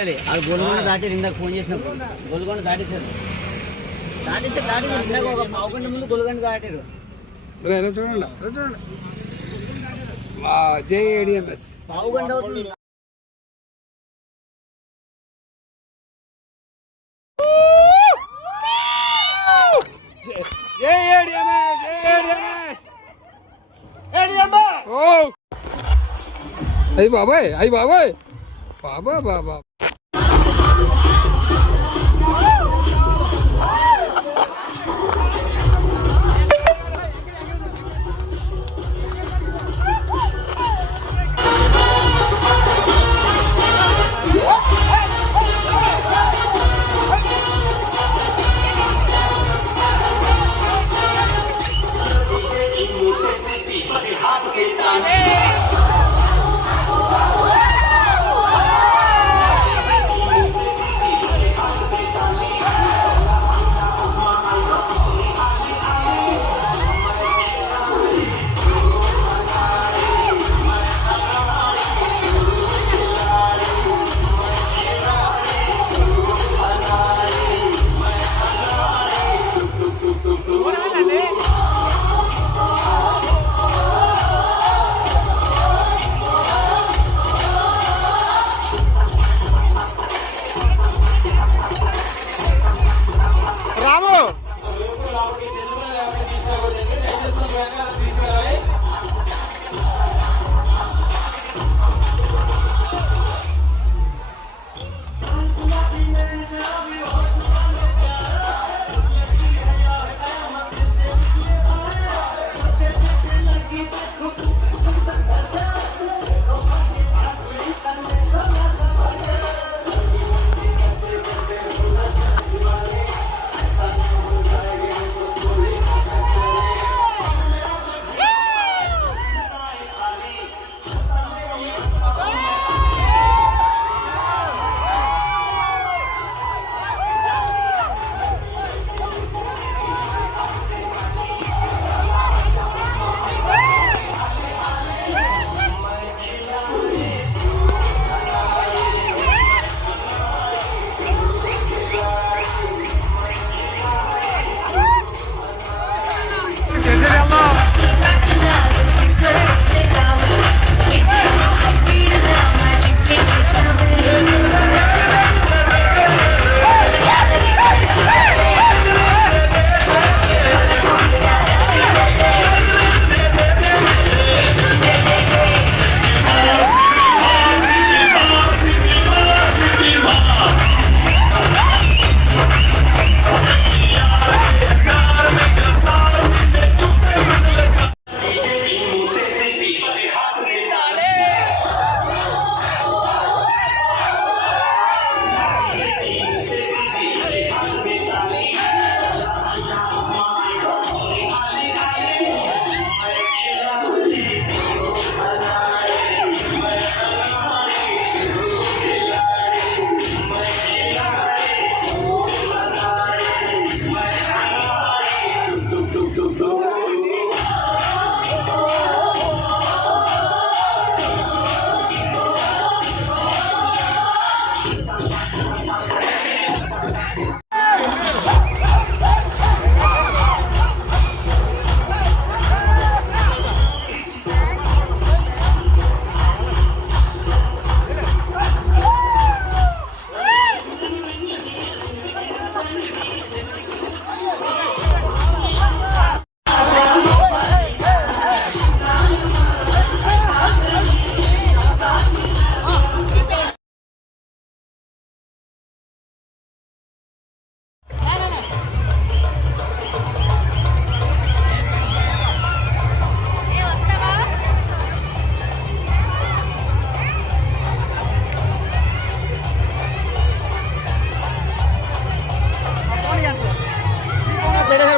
గోల్కొండ దాటి ఇందాక ఫోన్ చేసినప్పుడు గోల్కొండ దాటేశారు ఇందాక ఒక పావు గంట ముందు గోల్కొండ దాటారు. చూడండి చూడండి JADMS పావు గంట అవుతుంది. అయ్యి బాబాయ్ బాబా బాబా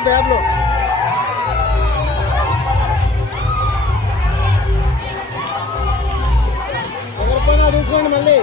బ్యాబ్లో ఎవరిపైనా తీసుకోండి మళ్ళీ.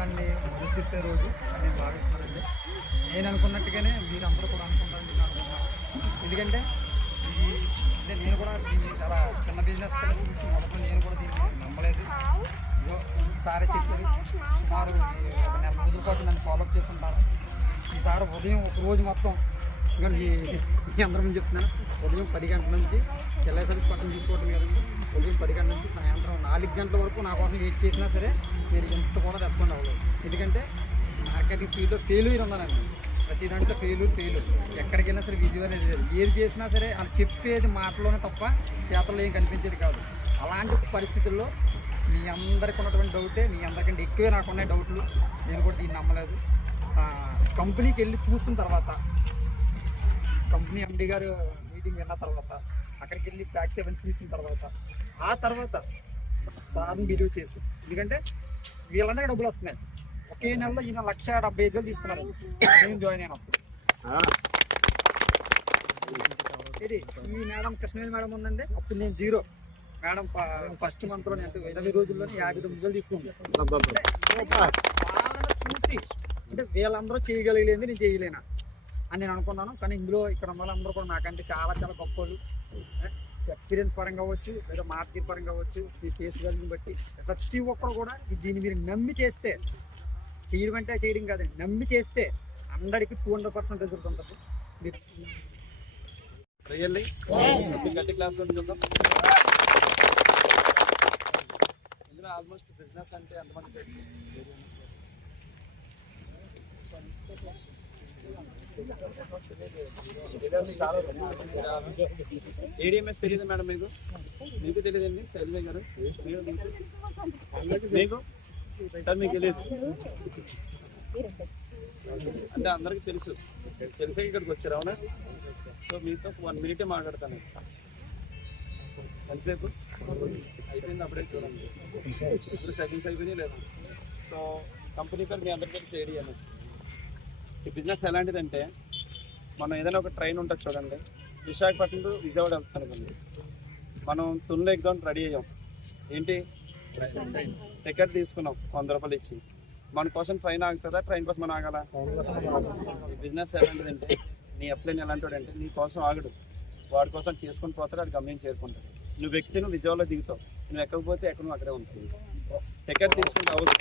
జీవితాన్ని మొదటిప్పే రోజు అని నేను భావిస్తున్నానండి. నేను అనుకున్నట్టుగానే మీరు అందరూ కూడా అనుకుంటారని నేను అనుకుంటున్నాను. ఎందుకంటే ఇది అంటే నేను కూడా దీన్ని చాలా చిన్న బిజినెస్ కింద చూసి మొదట నేను కూడా దీన్ని నమ్మలేదు. ఇదో ఈసారి చెప్పారు సుమారు ఒక నెల రోజుల పాటు నన్ను ఫాలోఅప్ చేసి ఉంటాను. ఈసారి ఉదయం ఒక రోజు మొత్తం ఇంకా మీ అందరం చెప్తున్నాను, ఉదయం 10 గంటల నుంచి ఎల్ఐ సర్వీస్ పక్కన తీసుకోవడం కదండి. ఉదయం 10 గంటల నుంచి సాయంత్రం 4 గంటల వరకు నా కోసం వెయిట్ చేసినా సరే నేను ఎంత కూడా రెస్పాండ్ అవ్వలేదు. ఎందుకంటే మార్కెటింగ్ ఫీల్డ్లో ఫెయిల్యూర్ ఉన్నానండి. ప్రతి దాంట్లో ఫెయిల్యూర్ ఎక్కడికి వెళ్ళినా సరే విజువల్ అనేది లేదు. ఏది చేసినా సరే వాళ్ళు చెప్పేది మాటలోనే తప్ప చేతల్లో ఏం కనిపించేది కాదు. అలాంటి పరిస్థితుల్లో మీ అందరికి ఉన్నటువంటి డౌటే, మీ అందరికంటే ఎక్కువే నాకున్న డౌట్లు. నేను కూడా దీన్ని నమ్మలేదు. కంపెనీకి వెళ్ళి చూసిన తర్వాత, కంపెనీ ఎండి గారు మీటింగ్ విన్న తర్వాత, అక్కడికి వెళ్ళి ఫ్యాక్టరీ అవన్నీ చూసిన తర్వాత, ఆ తర్వాత సార్ని బిలీవ్ చేసి, ఎందుకంటే వీళ్ళందరికీ డబ్బులు వస్తున్నాయి. ఒకే నెలలో ఈయన 1,75,000 తీసుకున్నారు నేను జాయిన్ అయినప్పుడు. ఇది ఈ మేడం కృష్ణవేణి మేడం ఉందండి, అప్పుడు నేను 0. మేడం ఫస్ట్ మంత్లోనే అంటే 20 రోజుల్లోనే 59,000 తీసుకుంటాను. వాళ్ళని చూసి అంటే వీళ్ళందరూ చేయగలిగేది నేను చేయలేనా అని నేను అనుకున్నాను. కానీ ఇందులో ఇక్కడ ఉన్న వాళ్ళందరూ కూడా నాకంటే చాలా చాలా గొప్ప వాళ్ళు. ఎక్స్పీరియన్స్ పరంగా అవ్వచ్చు, లేదా మార్కెట్ పరంగా అవ్వచ్చు, మీరు చేసేదాన్ని బట్టి ప్రతి ఒక్కరు కూడా దీన్ని మీరు నమ్మి చేస్తే, చేయడం అంటే చేయడం కాదండి, నమ్మి చేస్తే 100కి 200% రిజల్ట్ ఉంటుంది. మీరు రియల్లీ గట్టి క్లాస్ చూద్దాం. ఇందులో ఆల్మోస్ట్ బిజినెస్ అంటే ఎంతమంది తెలుసు? ఏడిఎంఎస్ తెలియదు మేడం మీకు? మీకు తెలియదండి శైలజ గారు? మీకు సార్ మీకు తెలియదు అంటే అందరికీ తెలుసు, తెలిసే ఇక్కడికి వచ్చారు అవునా? సో మీతో 1 minute మాట్లాడతాను. ఎంతసేపు అయిపోయింది? అప్పుడే చూడండి, ఇప్పుడు సెకండ్స్ అయిపోయినాయి లేదా? సో కంపెనీ పేరు మీ అందరికీ తెలిసి ఏడిఎంఎస్. ఈ బిజినెస్ ఎలాంటిదంటే, మనం ఏదైనా ఒక ట్రైన్ ఉంటుంది చూడండి, విశాఖపట్నం టు విజయవాడ వెళ్తాను అనుకోండి. మనం తుల్లో ఎగ్జామ్ రెడీ అయ్యాం. ఏంటి టికెట్ తీసుకున్నాం 100 రూపాయలు ఇచ్చి. మన కోసం ట్రైన్ ఆగుతుందా, ట్రైన్ కోసం మనం ఆగాల? బిజినెస్ ఎలాంటిదంటే, నీ అప్లైన్ ఎలాంటి వాడు అంటే నీ కోసం ఆగడు, వాడి కోసం చేసుకొని పోతాడు, వాడు గమ్యం చేరుకుంటాడు. నువ్వు వ్యక్తిని విజయవాడలో దిగుతావు, నువ్వు ఎక్కకపోతే ఎక్కడ నువ్వు అక్కడే ఉంటుంది. టికెట్ తీసుకుంటే అవ్వదు.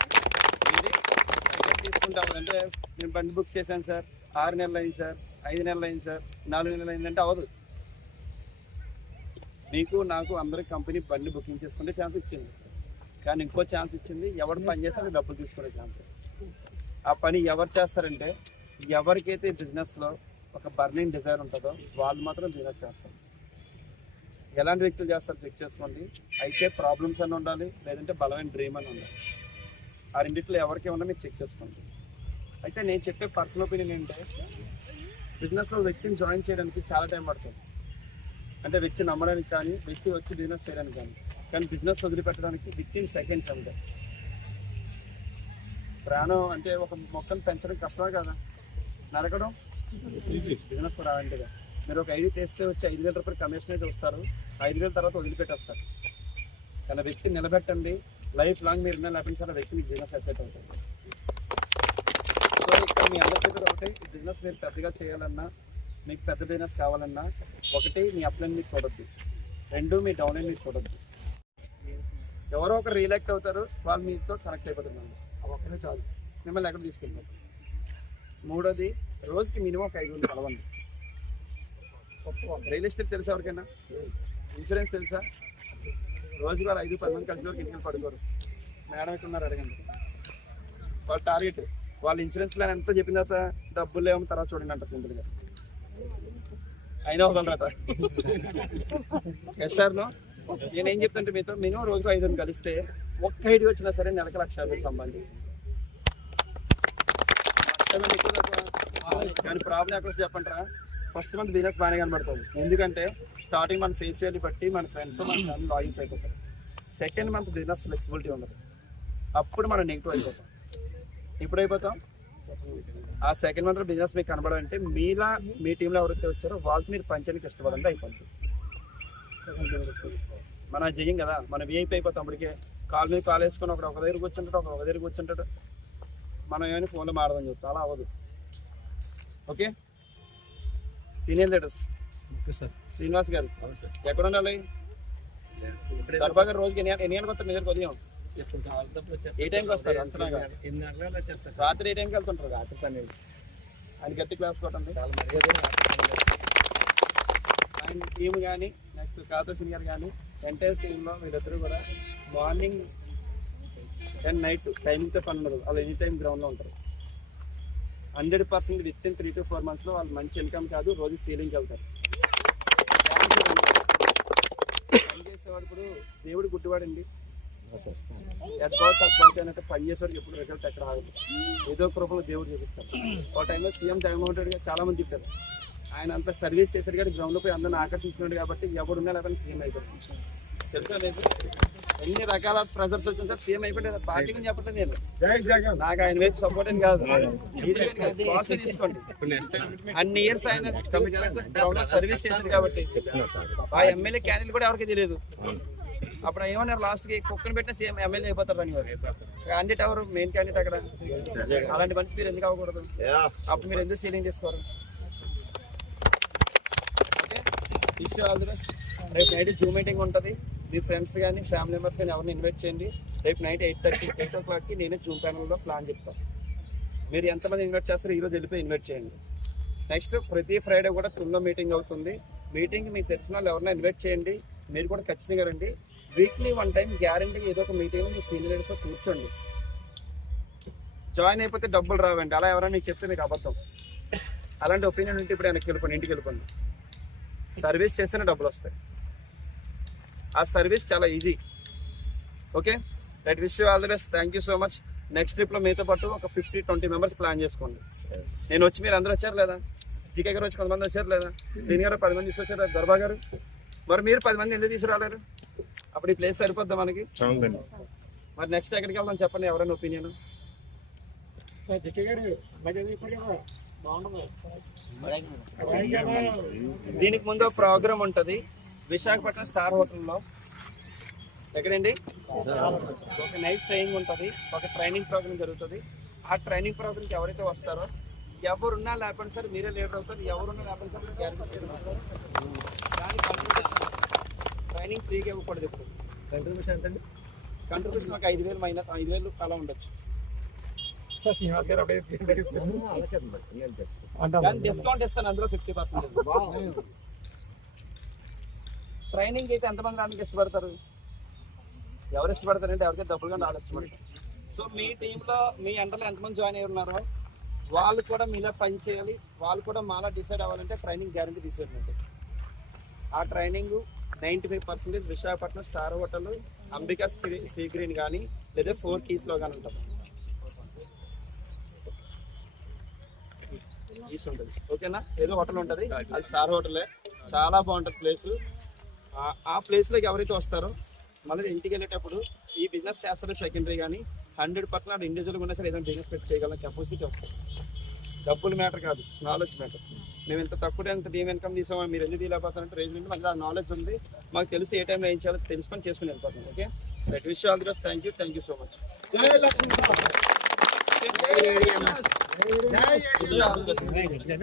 ఇది టికెట్ తీసుకుంటే అవ్వదు. అంటే నేను బండి బుక్ చేశాను సార్, 6 నెలలు అయింది సార్, 5 నెలలు అయింది సార్, 4 నెలలు అయిందంటే అవ్వదు. మీకు నాకు అందరికి కంపెనీ బండి బుకింగ్ చేసుకుంటే ఛాన్స్ ఇచ్చింది, కానీ ఇంకో ఛాన్స్ ఇచ్చింది, ఎవరు పని చేస్తే డబ్బులు తీసుకునే ఛాన్స్. ఆ పని ఎవరు చేస్తారంటే, ఎవరికైతే బిజినెస్లో ఒక బర్నింగ్ డిజైర్ ఉంటుందో వాళ్ళు మాత్రం బిజినెస్ చేస్తారు. ఎలాంటి వ్యక్తులు చేస్తారు చెక్ చేసుకోండి. అయితే ప్రాబ్లమ్స్ అని ఉండాలి, లేదంటే బలమైన డ్రీమ్ అని ఉండాలి. ఆ రెండిట్లో ఎవరికి ఉన్నా మీరు చెక్ చేసుకోండి. అయితే నేను చెప్పే పర్సనల్ ఒపీనియన్ ఏంటంటే, బిజినెస్లో వ్యక్తిని జాయిన్ చేయడానికి చాలా టైం పడుతుంది. అంటే వ్యక్తి నమ్మడానికి కానీ, వ్యక్తి వచ్చి బిజినెస్ చేయడానికి కానీ బిజినెస్ వదిలిపెట్టడానికి వితిన్ సెకండ్స్ అంతే. ప్రాణం అంటే ఒక మొక్కను పెంచడం కష్టమే కదా, నరకడం ఈజీ. బిజినెస్ కూడా అలాంటిగా. మీరు ఒక 5 తెస్తే వచ్చి 5,000 రూపాయలు కమిషన్ అయితే వస్తారు, 5,000 తర్వాత వదిలిపెట్టేస్తారు. కానీ వ్యక్తిని నిలబెట్టండి, లైఫ్ లాంగ్ మీరు లభించాల వ్యక్తి మీకు బిజినెస్ అసెట్ అవుతుంది. సో ఇక్కడ మీ అందరి దగ్గర ఒకటి, బిజినెస్ మీరు పెద్దగా చేయాలన్నా, మీకు పెద్ద బిజినెస్ కావాలన్నా, ఒకటి మీ అప్లైన్ మీకు చూడొద్దు, 2 మీ డౌన్ లైన్ మీకు చూడొద్దు. ఎవరో ఒకరు రియాక్ట్ అవుతారు, వాళ్ళు మీతో కనెక్ట్ అయిపోతున్నారు, ఒక్కడే చాలు మిమ్మల్ని ఎక్కడ తీసుకెళ్ళారు. 3వది, రోజుకి మినిమం ఒక 5 కలవండి. రియల్ ఎస్టేట్ తెలుసా ఎవరికైనా? ఇన్సూరెన్స్ తెలుసా? రోజుకి వాళ్ళు 5-10 మంది కలిసి వరకు ఇంటికి పడుకోరు. మేడం ఎక్కడున్నారు అడగండి. వాళ్ళ టార్గెట్, వాళ్ళ ఇన్సూరెన్స్ ప్లాన్ ఎంత చెప్పిన తర్వాత డబ్బులు లేవు తర్వాత చూడండి అంటారు సింపుల్గా. అయినా వదలరట. Yes sir no. నేనేం చెప్తుంటే మీతో మినిమం రోజుకు 5 కలిస్తే ఒక్క ఐడియా వచ్చినా సరే నెలకు 1,00,000 సంబంధించి. కానీ ప్రాబ్లం ఎక్కడ చెప్పంటారా, ఫస్ట్ మంత్ బిజినెస్ బాగానే కనబడుతుంది. ఎందుకంటే స్టార్టింగ్ మన ఫేస్ వాల్యూ బట్టి మన ఫ్రెండ్స్ మన ఫ్యామిలీ లాగిన్స్ అయిపోతారు. సెకండ్ మంత్ బిజినెస్ ఫ్లెక్సిబిలిటీ ఉండదు, అప్పుడు మనం నెగిటివ్ అయిపోతాం. ఇప్పుడు అయిపోతాం ఆ సెకండ్ మంత్లో బిజినెస్ మీకు కనబడాలంటే మీలా మీ టీంలో ఎవరైతే వచ్చారో వాళ్ళకి మీరు పంచడానికి ఇష్టపడండి, అయిపోతుంది. మనం చెయ్యం కదా, మనం వీఐపీ అయిపోతాం. అప్పటికే కాల్ మీద కాల్ వేసుకొని ఒక దగ్గర కూర్చుంటాడు, ఒక దగ్గర కూర్చుంటాడు. మనం ఏమైనా ఫోన్లో మాడదని చెప్తా, అలా అవ్వదు. ఓకే, సీనియర్ లీడర్స్ శ్రీనివాస్ గారు ఎక్కడ ఉండాలి? దర్బా గారు రోజుకి ఎన్ని గంటలకు వస్తారు? నిజం ఉదయం ఏ టైంకి వస్తారు? అంతనాగా రాత్రి ఏ టైంకి వెళ్తుంటారు? రాత్రి 12. ఆయన గట్టి క్లాస్ కొట్టండి. ఆయన టీమ్ కానీ నెక్స్ట్ కాతోసిన్ గారు కానీ ఎంటైర్ టీంలో వీళ్ళిద్దరూ కూడా మార్నింగ్ అండ్ నైట్ టైమింగ్తో పని ఉండదు. వాళ్ళు ఎనీ టైం గ్రౌండ్లో ఉంటారు. 100% విత్ ఇన్ 3 to 4 months వాళ్ళు మంచి ఇన్కమ్ కాదు, రోజు సీలింగ్కి వెళ్తారు. పని చేసేవాడు ఇప్పుడు దేవుడు గుడ్డివాడండి. అన్నట్టు పని చేసేవాడికి ఎప్పుడు రిజల్ట్ ఎక్కడ ఆగదు. ఏదో ఒక రూపంలో దేవుడు చూపిస్తారు. ఒక టైంలో సీఎం జగన్మోహన్ రెడ్డి గారు చాలా మంది చెప్పారు, ఆయన అంత సర్వీస్ చేశాడు కానీ గ్రౌండ్లో పోయి అందరిని ఆకర్షించుకున్నాడు కాబట్టి ఎవడున్నా లేకపోతే సీఎం అయిపోతుంది. తెలుసా లేదు? ఎన్ని రకాల ప్రెజర్స్ వచ్చింది సార్, సీఎం అయిపోయింది. పార్టీ గురించి చెప్పండి, నేను నాకు ఆయన వైపు సపోర్ట్ అని కాదు, తీసుకోండి. అన్ని ఇయర్స్ ఆయన సర్వీస్ చేశాడు కాబట్టి ఆ ఎమ్మెల్యే క్యాండిడేట్ కూడా ఎవరికి తెలియదు. అప్పుడు ఏమన్నారు, లాస్ట్కి కుక్కను పెట్టిన సీఎం ఎమ్మెల్యే అయిపోతారు అని. క్యాండిడేట్ ఎవరు? మెయిన్ క్యాండిడేట్ అక్కడ. అలాంటి మనిషి మీరు ఎందుకు అవ్వకూడదు? అప్పుడు మీరు ఎందుకు సీలింగ్ చేసుకోరు? Okay, issue all the best. రేపు నైట్ జూమ్ మీటింగ్ ఉంటుంది. మీ ఫ్రెండ్స్ కానీ ఫ్యామిలీ మెంబర్స్ కానీ ఎవరిని ఇన్వైట్ చేయండి. రేపు నైట్ 8 o'clockకి నేనే జూమ్ ప్యానల్లో ప్లాన్ చెప్తాను. మీరు ఎంతమంది ఇన్వైట్ చేస్తారో ఈరోజు వెళ్ళిపోయి ఇన్వైట్ చేయండి. నెక్స్ట్ ప్రతి ఫ్రైడే కూడా తుల్లో మీటింగ్ అవుతుంది. మీటింగ్ మీకు తెలిసిన వాళ్ళు ఎవరైనా ఇన్వైట్ చేయండి. మీరు కూడా ఖచ్చితంగా రండి. వీక్లీ 1 time గ్యారంటీ ఏదో ఒక మీటింగ్లో మీ సీనియర్స్తో కూర్చోండి. జాయిన్ అయిపోతే డబ్బులు రావండి, అలా ఎవరైనా మీకు చెప్తే మీకు అబద్ధం. అలాంటి ఒపీనియన్ ఉంటే ఇప్పుడు వెనక్కి వెళ్ళిపోండి, ఇంటికి వెళ్ళిపోండి. సర్వీస్ చేస్తేనే డబ్బులు వస్తాయి. ఆ సర్వీస్ చాలా easy. Okay, right, wish you all the best. Thank you so much. Next ట్రిప్లో మీతో పాటు ఒక 50-20 members ప్లాన్ చేసుకోండి. నేను వచ్చి మీరు అందరూ వచ్చారు లేదా? జీకే గారు వచ్చి కొంతమంది వచ్చారు లేదా? శ్రీని గారు 10 మంది తీసుకొచ్చారు, దర్బా గారు. మరి మీరు 10 మంది ఎందుకు తీసుకురాలేరు? అప్పుడు ఈ ప్లేస్ సరిపోద్దా మనకి? మరి నెక్స్ట్ ఎక్కడికి వెళ్దాం చెప్పండి, ఎవరైనా ఒపీనియన్? దీనికి ముందు ఒక ప్రోగ్రామ్ ఉంటుంది విశాఖపట్నం స్టార్ హోటల్లో. ఎక్కడండి? ఒక నైట్ ట్రైనింగ్ ఉంటుంది, ఒక ట్రైనింగ్ ప్రోగ్రామ్ జరుగుతుంది. ఆ ట్రైనింగ్ ప్రోగ్రామ్కి ఎవరైతే వస్తారో ఎవరున్నా లేకపోతే సార్ మీరే లీడర్ అవుతారు. ఎవరున్నా లేకపోతే సార్ గ్యారెంటీ వస్తారు. దానికి ట్రైనింగ్ ఫ్రీగా ఇవ్వకూడదు. ఇప్పుడు కంట్రిబ్యూషన్ ఎంతండి? కంట్రిబ్యూషన్ ఒక 5,000 5,000 అలా ఉండొచ్చు. డిస్కౌంట్ ఇస్తాను అందులో 50%. ట్రైనింగ్ అయితే ఎంతమంది రానికి ఇష్టపడతారు? ఎవరు ఇష్టపడతారంటే ఎవరికైతే డబ్బులుగా వాళ్ళు ఇష్టపడతారు. సో మీ టీంలో మీ అండర్లో ఎంతమంది జాయిన్ అయ్యి ఉన్నారో వాళ్ళు కూడా మీలా పని చేయాలి, వాళ్ళు కూడా మాలా డిసైడ్ అవ్వాలంటే ట్రైనింగ్ గ్యారంటీ తీసేయండి. ఆ training 95% Visakhapatnam star hotel, Ambika sea green కానీ లేదా 4 Keysలో కానీ ఉంటుంది. ఈస్ట్ ఉంటుంది, ఓకేనా? ఏదో హోటల్ ఉంటుంది, అది స్టార్ హోటలే. చాలా బాగుంటుంది ప్లేసు. ఆ ప్లేస్లోకి ఎవరైతే వస్తారో మళ్ళీ ఇంటికి వెళ్ళేటప్పుడు ఈ బిజినెస్ చేస్తారో సెకండరీ కానీ 100% అది ఇండివిజువల్గా ఉన్నా సరే ఏదైనా బిజినెస్ పెట్టి చేయగల కెపాసిటీ వస్తుంది. డబ్బులు మ్యాటర్ కాదు, నాలెడ్జ్ మ్యాటర్. మేము ఇంత తక్కువ ఎంత టీమ్ ఇన్కమ్ తీసామో మీరు ఎందుకు తీయలేకపోతారంటే రీజన్ అంటే మాకు నాలెడ్జ్ ఉంది, మాకు తెలుసు ఏ టైంలో ఏం చేయాలో తెలుసుకొని చేసుకుని వెళ్ళిపోతుంది. Okay, right, wish all the best. Thank you so much. జై